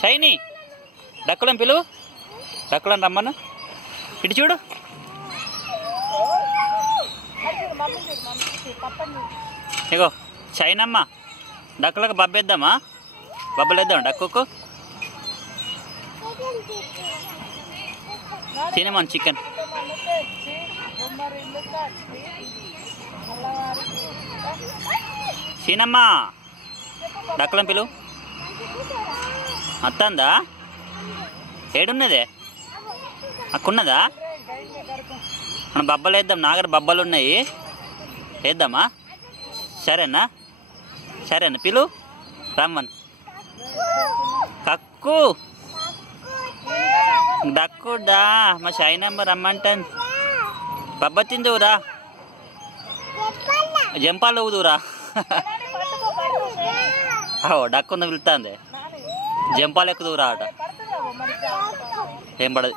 Shiny డక్కులం పిలువు, డక్కులం రమ్మను. ఇటు చూడు. ఇగో షైనమ్మ, డక్కులకు బబ్బేద్దామా? బబ్బలు వేద్దాం డక్కుకు. తినమని చికెన్. సీనమ్మ డక్కులం పిలువు. అత్తందా? ఏడున్నదే? అక్కున్నదా? మనం బబ్బలు వేద్దాం. నాగర బబ్బలు ఉన్నాయి, వేద్దామా? సరేనా? సరేనా? పిలు రమ్మను. కక్కు దక్కుడా మా షైనమ్మ రమ్మంటాను. బబ్బ తిందువురా, జంపాలు ఊదురా. డక్కుంద పిలుస్తుంది, జంపాలు ఎక్కుదువురా అట. ఏం పడదు.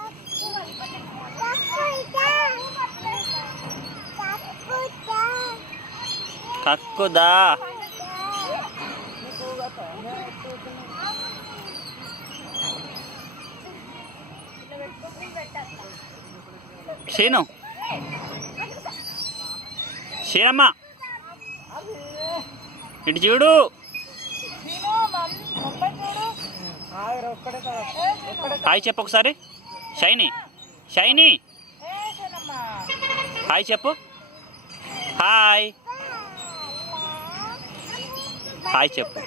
కక్కుదా శీను, శీనమ్మ ఇటు చూడు. హాయ్ చెప్పు ఒకసారి. షైనీ, షైనీ హాయ్ చెప్పు. హాయ్ హాయ్ చెప్పు.